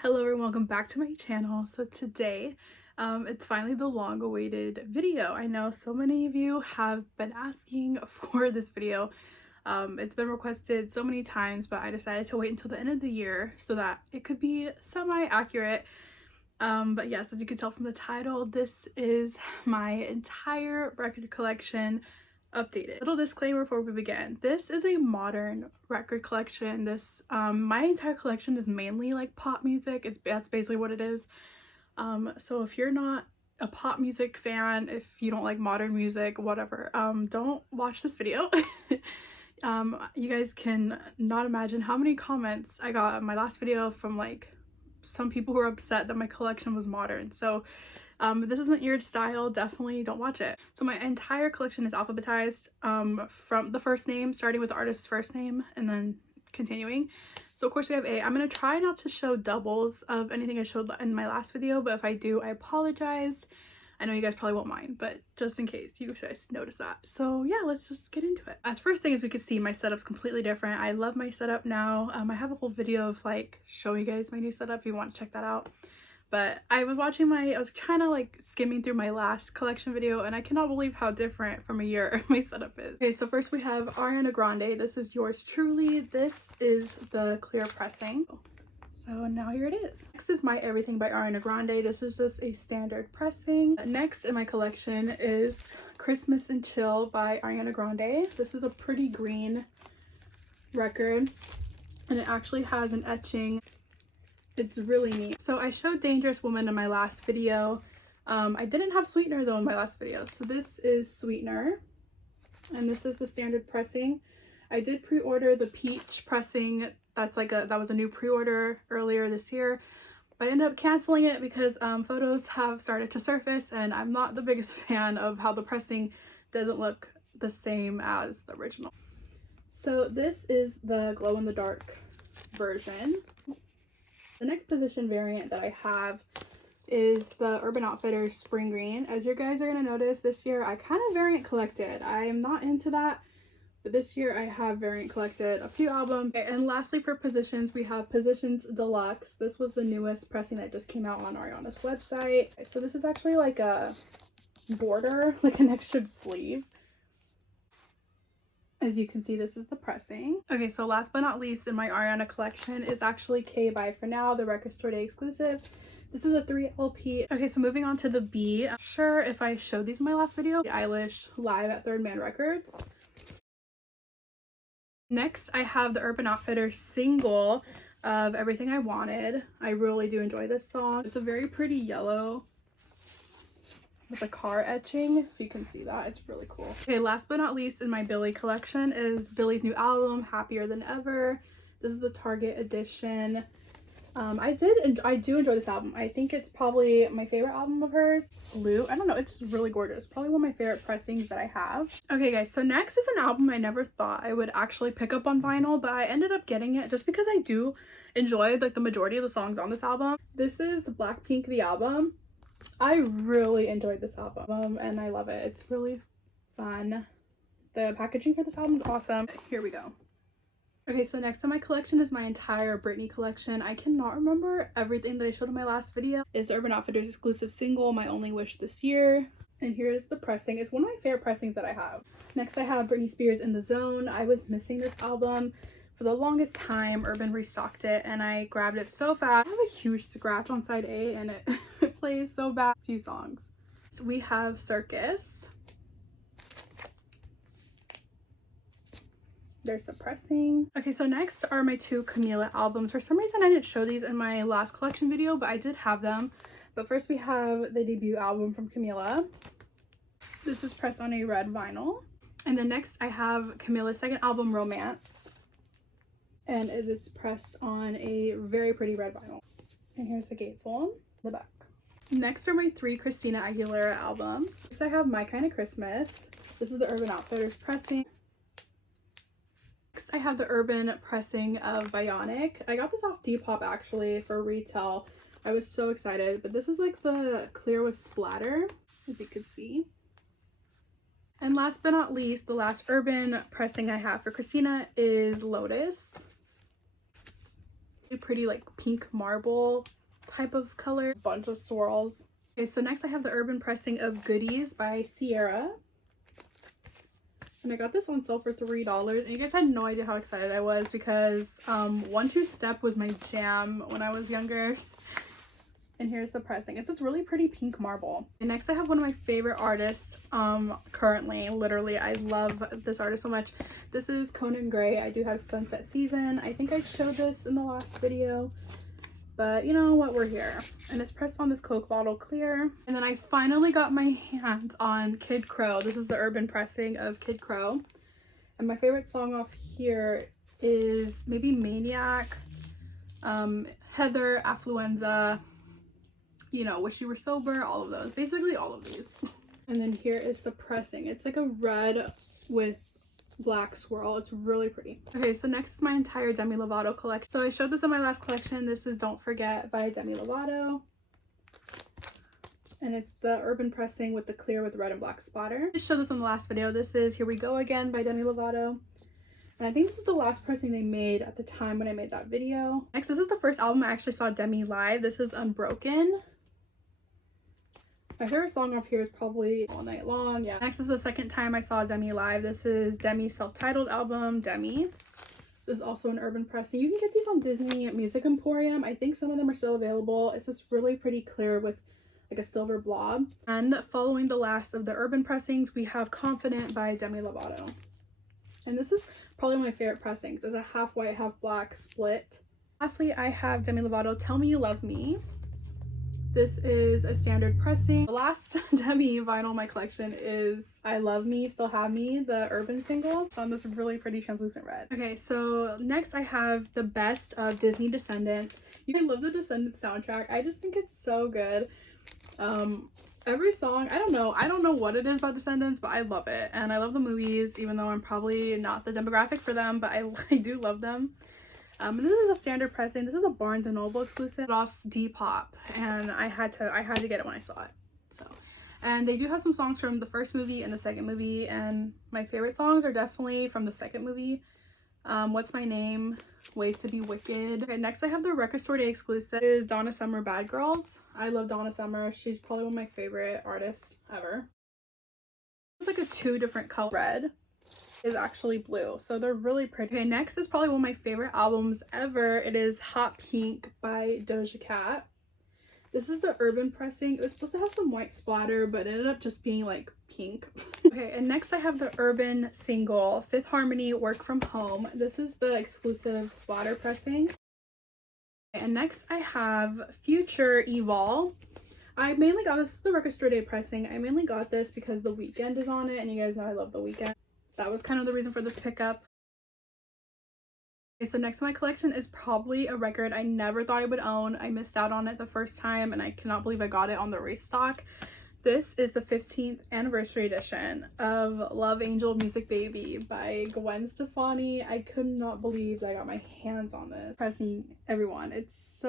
Hello and welcome back to my channel. So today it's finally the long-awaited video. I know so many of you have been asking for this video. It's been requested so many times, but I decided to wait until the end of the year so that it could be semi-accurate. But yes, as you can tell from the title, this is my entire record collection updated. Little disclaimer before we begin. This is a modern record collection. My entire collection is mainly like pop music. That's basically what it is. So if you're not a pop music fan, if you don't like modern music, whatever, don't watch this video. You guys can not imagine how many comments I got on my last video from like some people who were upset that my collection was modern. So if this isn't your style, definitely don't watch it. So my entire collection is alphabetized from the first name, starting with the artist's first name and then continuing. So of course we have A. I'm going to try not to show doubles of anything I showed in my last video, but if I do, I apologize. I know you guys probably won't mind, but just in case you guys notice that. So yeah, let's just get into it. As first thing, as we could see, my setup's completely different. I love my setup now. I have a whole video of like showing you guys my new setup if you want to check that out. But I was kind of like skimming through my last collection video, and I cannot believe how different from a year my setup is. Okay, so first we have Ariana Grande. This is Yours Truly. This is the clear pressing. So now here it is. Next is My Everything by Ariana Grande. This is just a standard pressing. Next in my collection is Christmas and Chill by Ariana Grande. This is a pretty green record, and it actually has an etching. It's really neat. So I showed Dangerous Woman in my last video. I didn't have Sweetener though in my last video. So this is Sweetener, and this is the standard pressing. I did pre-order the peach pressing. That was a new pre-order earlier this year, but I ended up canceling it because photos have started to surface, and I'm not the biggest fan of how the pressing doesn't look the same as the original. So this is the glow-in-the-dark version. The next position variant that I have is the Urban Outfitters Spring Green. As you guys are going to notice, this year I kind of variant collected. I am not into that, but this year I have variant collected a few albums. Okay, and lastly for positions, we have Positions Deluxe. This was the newest pressing that just came out on Ariana's website. So this is actually like a border, like an extra sleeve. As you can see, this is the pressing. Okay, so last but not least in my Ariana collection is actually K by For Now, the Record Store Day exclusive. This is a 3 LP. Okay, so moving on to the B. I'm not sure if I showed these in my last video. Eilish live at Third Man Records. Next, I have the Urban Outfitters single of Everything I Wanted. I really do enjoy this song. It's a very pretty yellow with a car etching, if you can see that. It's really cool. Okay, last but not least in my Billie collection is Billie's new album, Happier Than Ever. This is the Target edition. I do enjoy this album. I think it's probably my favorite album of hers. Blue, I don't know, it's really gorgeous. Probably one of my favorite pressings that I have. Okay guys, so next is an album I never thought I would actually pick up on vinyl, but I ended up getting it just because I do enjoy like the majority of the songs on this album. This is Blackpink the album. I really enjoyed this album and I love it. It's really fun. The packaging for this album is awesome. Here we go. Okay, so next in my collection is my entire Britney collection. I cannot remember everything that I showed in my last video. Is the Urban Outfitters exclusive single, My Only Wish This Year. And here's the pressing. It's one of my favorite pressings that I have. Next I have Britney Spears In the Zone. I was missing this album for the longest time. Urban restocked it and I grabbed it so fast. I have a huge scratch on side A and it plays so bad. A few songs. So we have Circus. There's the pressing. Okay, so next are my two Camila albums. For some reason I didn't show these in my last collection video, but I did have them. But first we have the debut album from Camila. This is pressed on a red vinyl. And then next I have Camila's second album, Romance. And it is pressed on a very pretty red vinyl. And here's the gatefold, the back. Next are my three Christina Aguilera albums. First I have My Kind of Christmas. This is the Urban Outfitters pressing. Next I have the Urban pressing of Bionic. I got this off Depop actually for retail. I was so excited, but this is like the clear with splatter, as you can see. And last but not least, the last Urban pressing I have for Christina is Lotus. Pretty like pink marble type of color, bunch of swirls. Okay, so next I have the urban pressing of Goodies by Sierra. And I got this on sale for $3, and you guys had no idea how excited I was because 1-2 Step was my jam when I was younger. And here's the pressing. It's this really pretty pink marble. And next I have one of my favorite artists currently. Literally, I love this artist so much. This is Conan Gray. I do have Sunset Season. I think I showed this in the last video. But you know what, we're here. And it's pressed on this Coke bottle clear. And then I finally got my hands on Kid Crow. This is the urban pressing of Kid Crow. And my favorite song off here is maybe Maniac, Heather, Affluenza, you know, Wish You Were Sober, all of those. Basically all of these. And then here is the pressing. It's like a red with black swirl. It's really pretty. Okay, so next is my entire Demi Lovato collection. So I showed this in my last collection. This is Don't Forget by Demi Lovato. And it's the urban pressing with the clear with red and black splatter. I showed this in the last video. This is Here We Go Again by Demi Lovato. And I think this is the last pressing they made at the time when I made that video. Next, this is the first album I actually saw Demi live. This is Unbroken. My favorite song off here is probably All Night Long. Yeah. Next is the second time I saw Demi live. This is Demi's self-titled album, Demi. This is also an urban pressing. You can get these on Disney Music Emporium. I think some of them are still available. It's just really pretty clear with like a silver blob. And following the last of the urban pressings, we have Confident by Demi Lovato. And this is probably my favorite pressings. It's a half white, half black split. Lastly, I have Demi Lovato, Tell Me You Love Me. This is a standard pressing. The last Demi vinyl in my collection is I Love Me, Still Have Me, the urban single. It's on this really pretty translucent red. Okay, so next I have the best of Disney Descendants. You can love the Descendants soundtrack. I just think it's so good. Every song, I don't know what it is about Descendants, but I love it. And I love the movies, even though I'm probably not the demographic for them, but I do love them. And this is a standard pressing. This is a Barnes & Noble exclusive off Depop, and I had to get it when I saw it. So, and they do have some songs from the first movie and the second movie, and my favorite songs are definitely from the second movie. What's My Name, Ways to Be Wicked. Okay, next I have the Record Store Day exclusive. This is Donna Summer, Bad Girls. I love Donna Summer. She's probably one of my favorite artists ever. It's like a 2 different color. Red is actually blue, so they're really pretty. Okay, next is probably one of my favorite albums ever. It is Hot Pink by Dojicat. This is the urban pressing. It was supposed to have some white splatter, but it ended up just being like pink. Okay, and next I have the urban single Fifth Harmony, Work From Home. This is the exclusive splatter pressing. And next I have Future Evol. I mainly got this is the Record Store Day pressing. I mainly got this because The Weeknd is on it, and you guys know I love The Weeknd. That was kind of the reason for this pickup. Okay, so next in my collection is probably a record I never thought I would own. I missed out on it the first time, and I cannot believe I got it on the restock. This is the 15th anniversary edition of Love Angel Music Baby by Gwen Stefani. I could not believe that I got my hands on this. Pressing everyone. It's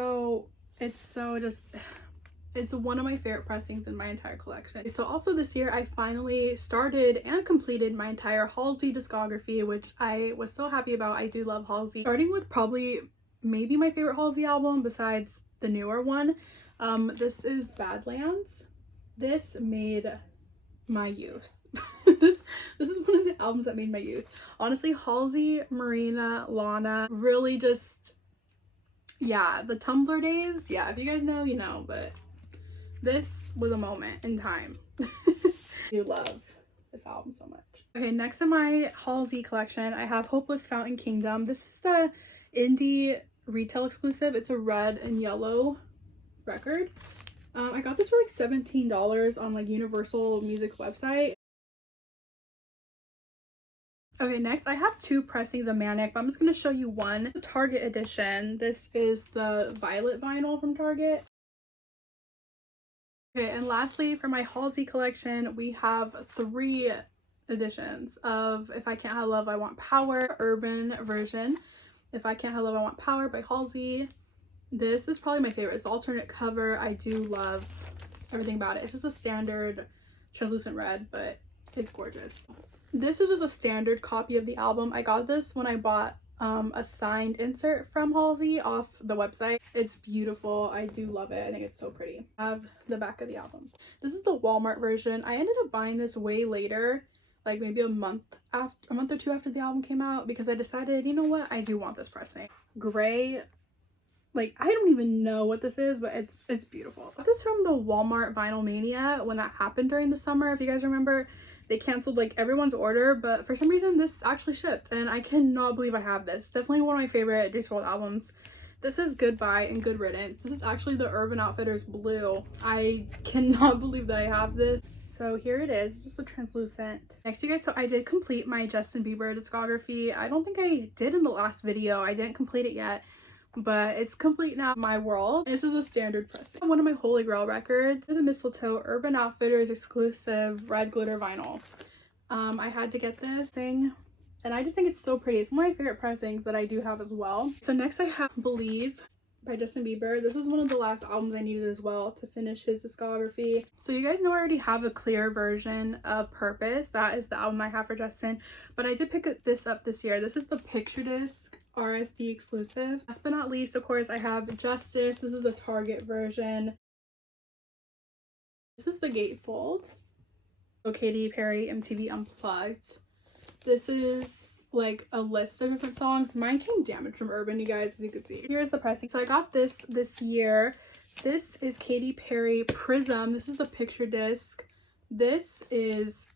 one of my favorite pressings in my entire collection. So also this year I finally started and completed my entire Halsey discography, which I was so happy about. I do love Halsey. Starting with probably maybe my favorite Halsey album besides the newer one. This is Badlands. This made my youth. This is one of the albums that made my youth. Honestly, Halsey, Marina, Lana, really just, yeah, the Tumblr days. Yeah, if you guys know, you know, but this was a moment in time. I love this album so much. Okay, next in my Halsey collection, I have Hopeless Fountain Kingdom. This is the indie retail exclusive. It's a red and yellow record. I got this for like $17 on like Universal Music website. Okay, next I have 2 pressings of Manic, but I'm just going to show you one. The Target edition. This is the Violet vinyl from Target. Okay, and lastly for my Halsey collection, we have 3 editions of If I Can't Have Love, I Want Power, urban version. If I Can't Have Love, I Want Power by Halsey. This is probably my favorite. It's the alternate cover. I do love everything about it. It's just a standard translucent red, but it's gorgeous. This is just a standard copy of the album. I got this when I bought a signed insert from Halsey off the website. It's beautiful. I do love it. I think it's so pretty. I have the back of the album. This is the Walmart version. I ended up buying this way later, like maybe a month or two after the album came out, because I decided, you know what, I do want this pressing. Gray, like I don't even know what this is, but it's beautiful. I got this from the Walmart Vinyl Mania when that happened during the summer. If you guys remember, they canceled like everyone's order, but for some reason this actually shipped, and I cannot believe I have this. Definitely one of my favorite Juice WRLD albums. This is Goodbye and Good Riddance. This is actually the Urban Outfitters blue. I cannot believe that I have this. So here it is, just a translucent. Next, you guys, so I did complete my Justin Bieber discography. I don't think I did in the last video. I didn't complete it yet, but it's complete now. My World. This is a standard pressing. One of my Holy Grail records. The Mistletoe Urban Outfitters exclusive red glitter vinyl. I had to get this thing, and I just think it's so pretty. It's one of my favorite pressings that I do have as well. So next I have Believe by Justin Bieber. This is one of the last albums I needed as well to finish his discography. So you guys know I already have a clear version of Purpose. That is the album I have for Justin, but I did pick this up this year. This is the picture disc RSD exclusive. Last but not least, of course, I have Justice. This is the Target version. This is the gatefold. So Katy Perry MTV Unplugged. This is like a list of different songs. Mine came damaged from Urban, you guys, as you can see. Here's the pressing. So I got this year. This is Katy Perry Prism. This is the picture disc. This is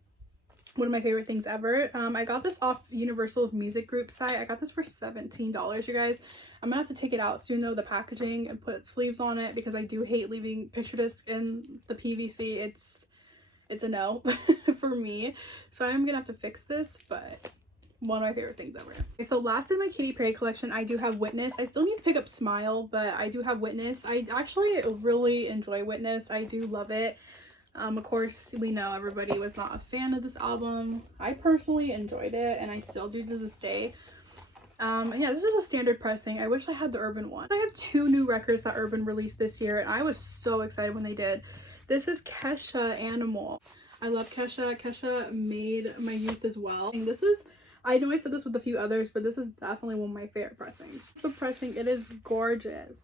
one of my favorite things ever. I got this off Universal Music Group site. I got this for $17, you guys. I'm gonna have to take it out soon though, the packaging, and put sleeves on it, because I do hate leaving picture disc in the PVC. It's a no for me. So I'm gonna have to fix this, but one of my favorite things ever. Okay, so last in my Katy Perry collection, I do have Witness. I still need to pick up Smile, but I do have Witness. I actually really enjoy Witness. I do love it. Of course, we know everybody was not a fan of this album. I personally enjoyed it, and I still do to this day. And yeah, this is a standard pressing. I wish I had the Urban one. I have two new records that Urban released this year, and I was so excited when they did. This is Kesha Animal. I love Kesha. Kesha made my youth as well. And this is, I know I said this with a few others, but this is definitely one of my favorite pressings. The pressing, it is gorgeous.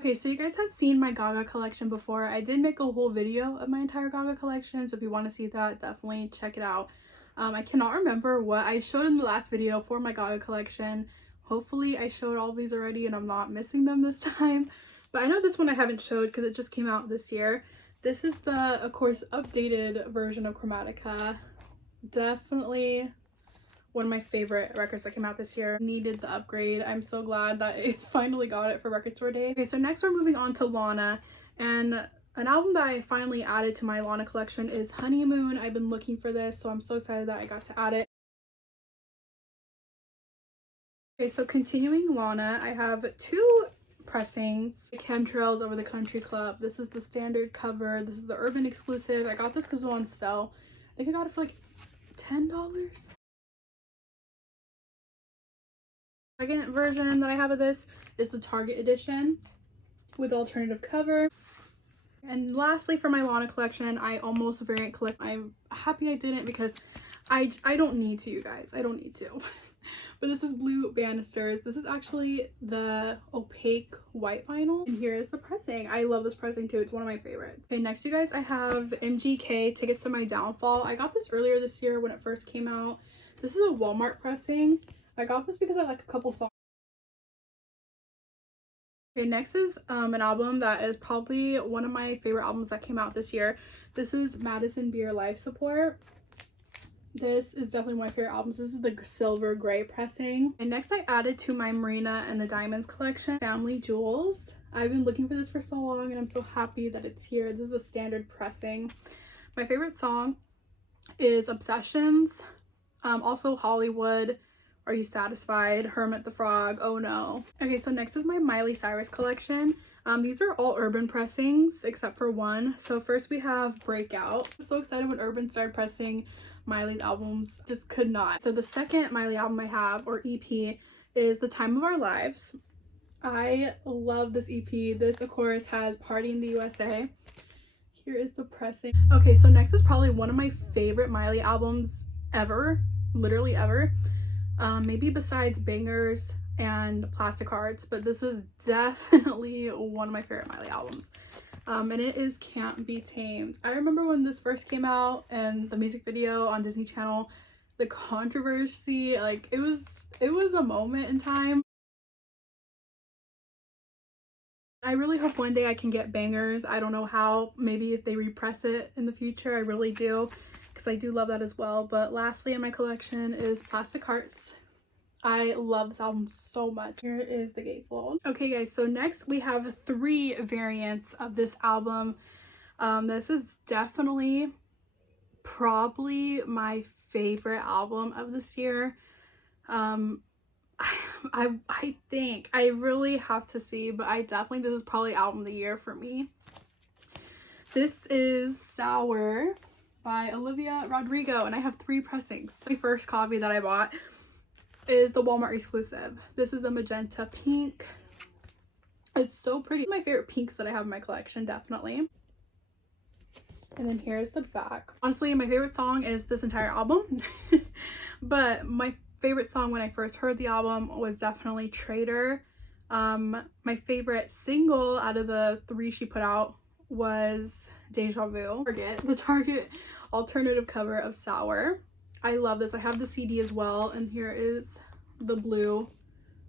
Okay, so you guys have seen my Gaga collection before. I did make a whole video of my entire Gaga collection, so if you want to see that, definitely check it out. I cannot remember what I showed in the last video for my Gaga collection. Hopefully I showed all these already and I'm not missing them this time. But I know this one I haven't showed because it just came out this year. This is the, of course, updated version of Chromatica. Definitely one of my favorite records that came out this year. Needed the upgrade. I'm so glad that I finally got it for Record Store Day. Okay, so next we're moving on to Lana, and an album that I finally added to my Lana collection is Honeymoon. I've been looking for this, so I'm so excited that I got to add it. Okay, so continuing Lana, I have two pressings. Chemtrails Over the Country Club. This is the standard cover. This is the Urban exclusive. I got this because it was on sale. I think I got it for like $10. Second version that I have of this is the Target edition with alternative cover. And lastly, for my Lana collection, I almost variant collect. I'm happy I didn't, because I don't need to, you guys. I don't need to. But this is Blue Banisters. This is actually the opaque white vinyl, and here is the pressing. I love this pressing too. It's one of my favorites. Okay, next you guys, I have Mgk Tickets to My Downfall. I got this earlier this year when it first came out. This is a Walmart pressing. I got this because I like a couple songs. Okay, next is an album that is probably one of my favorite albums that came out this year. This is Madison Beer Life Support. This is definitely one of my favorite albums. This is the silver gray pressing. And next I added to my Marina and the Diamonds collection, Family Jewels. I've been looking for this for so long, and I'm so happy that it's here. This is a standard pressing. My favorite song is Obsessions. Also Hollywood, Are You Satisfied, Hermit the Frog, Oh No. Okay, so next is my Miley Cyrus collection. These are all Urban pressings except for one. So first we have Breakout. I'm so excited when Urban started pressing Miley's albums. Just could not. So the second Miley album I have, or EP, is The Time of Our Lives. I love this EP. This, of course, has Party in the USA. Here is the pressing. Okay, so next is probably one of my favorite Miley albums ever. Literally ever. Maybe besides Bangers, and Plastic Hearts, but this is definitely one of my favorite Miley albums. And it is Can't Be Tamed. I remember when this first came out and the music video on Disney Channel, the controversy, like it was a moment in time. I really hope one day I can get bangers. I don't know how, maybe if they repress it in the future, I really do, because I do love that as well. But lastly in my collection is Plastic Hearts. I love this album so much. Here is the gatefold. Okay guys, so next we have 3 variants of this album. This is definitely probably my favorite album of this year. I think I really have to see, but this is probably album of the year for me. This is Sour by Olivia Rodrigo, and I have 3 pressings. The first copy that I bought is the Walmart exclusive. This is the magenta pink. It's so pretty. My favorite pinks that I have in my collection, definitely. And then here's the back. Honestly, my favorite song is this entire album. But my favorite song when I first heard the album was definitely Traitor. My favorite single out of the 3 she put out was Deja Vu. The Target alternative cover of Sour. I love this. I have the CD as well, and here is the blue.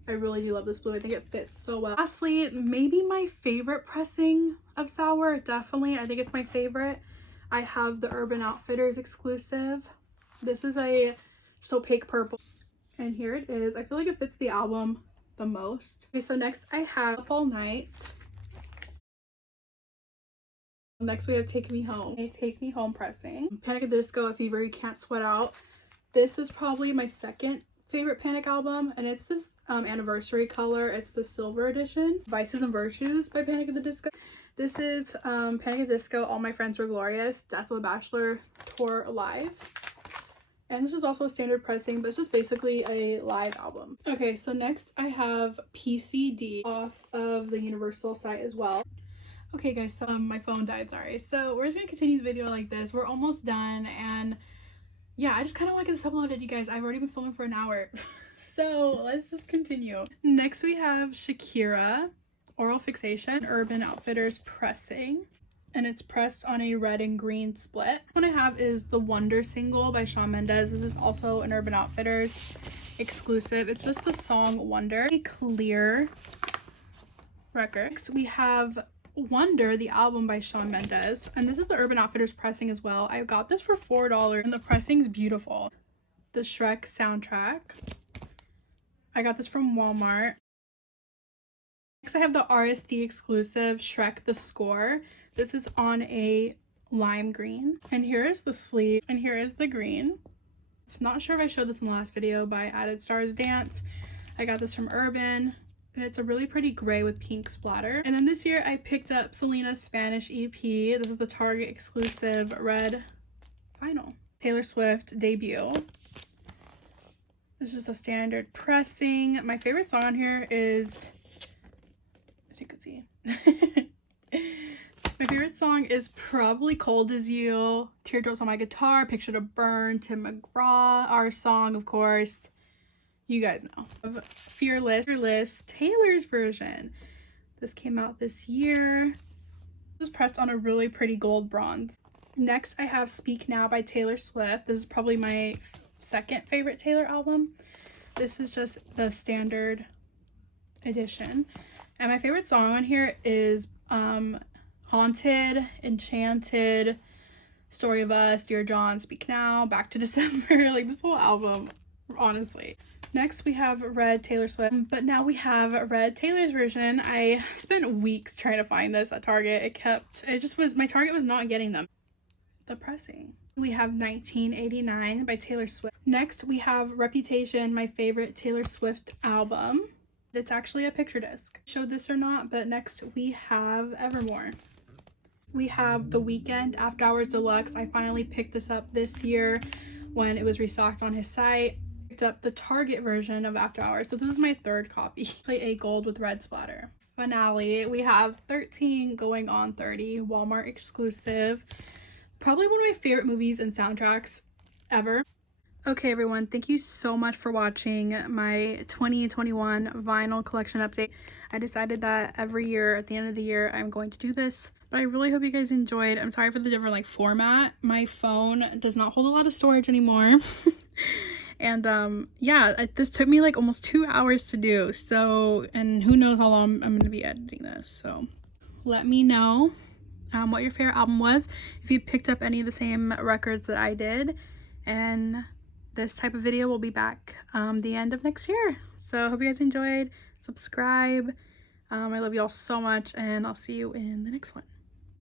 I really do love this blue. I think it fits so well. Lastly, maybe my favorite pressing of Sour, definitely. I think it's my favorite. I have the Urban Outfitters exclusive. This is a just opaque purple. And here it is. I feel like it fits the album the most. Okay, so next I have Up All Night. Next we have Take Me Home. A Take Me Home pressing. Panic at the Disco, A Fever You Can't Sweat Out. This is probably my second favorite Panic album, and it's this anniversary color. It's the silver edition. Vices and Virtues by Panic at the Disco. This is Panic at the Disco, All My Friends Were Glorious, Death of a Bachelor Tour Live. And this is also a standard pressing, but it's just basically a live album. Okay, so next I have PCD off of the Universal site as well. Okay guys, so my phone died, sorry. So we're just gonna continue this video like this. We're almost done, and yeah, I just kind of want to get this uploaded, you guys. I've already been filming for an hour. So let's just continue. Next we have Shakira, Oral Fixation, Urban Outfitters pressing. And it's pressed on a red and green split. What I have is the Wonder single by Shawn Mendes. This is also an Urban Outfitters exclusive. It's just the song Wonder. A clear record. Next we have Wonder, the album by Shawn Mendes, and this is the Urban Outfitters pressing as well. I got this for $4 and the pressing's beautiful. The Shrek soundtrack. I got this from Walmart. Next I have the RSD exclusive Shrek the Score. This is on a lime green, and here is the sleeve, and here is the green. It's not sure if I showed this in the last video, but I added Stars Dance. I got this from Urban, and it's a really pretty gray with pink splatter. And then this year I picked up Selena's Spanish EP. This is the Target exclusive red vinyl. Taylor Swift debut. This is just a standard pressing. My favorite song on here is, as you can see, my favorite song is probably Cold As You, Teardrops on My Guitar, Picture to Burn, Tim McGraw, Our Song, of course. You guys know. Fearless, Taylor's version. This came out this year. This is pressed on a really pretty gold bronze. Next, I have Speak Now by Taylor Swift. This is probably my second favorite Taylor album. This is just the standard edition. And my favorite song on here is Haunted, Enchanted, Story of Us, Dear John, Speak Now, Back to December. Like, this whole album, honestly. Next we have Red Taylor Swift, but now we have Red Taylor's version. I spent weeks trying to find this at Target. My Target was not getting them. The pressing. We have 1989 by Taylor Swift. Next we have Reputation, my favorite Taylor Swift album. It's actually a picture disc. Showed this or not, but next we have Evermore. We have The Weeknd After Hours Deluxe. I finally picked this up this year when it was restocked on his site. Picked up the Target version of After Hours, so this is my third copy. Play a gold with red splatter. Finale, we have 13 going on 30, Walmart exclusive. Probably one of my favorite movies and soundtracks ever. Okay, everyone, thank you so much for watching my 2021 vinyl collection update. I decided that every year at the end of the year I'm going to do this, but I really hope you guys enjoyed. I'm sorry for the different like format. My phone does not hold a lot of storage anymore. And yeah, this took me like almost 2 hours to do, so, and who knows how long I'm gonna be editing this. So let me know what your favorite album was, if you picked up any of the same records that I did, and this type of video will be back the end of next year. So hope you guys enjoyed. Subscribe. I love you all so much, and I'll see you in the next one.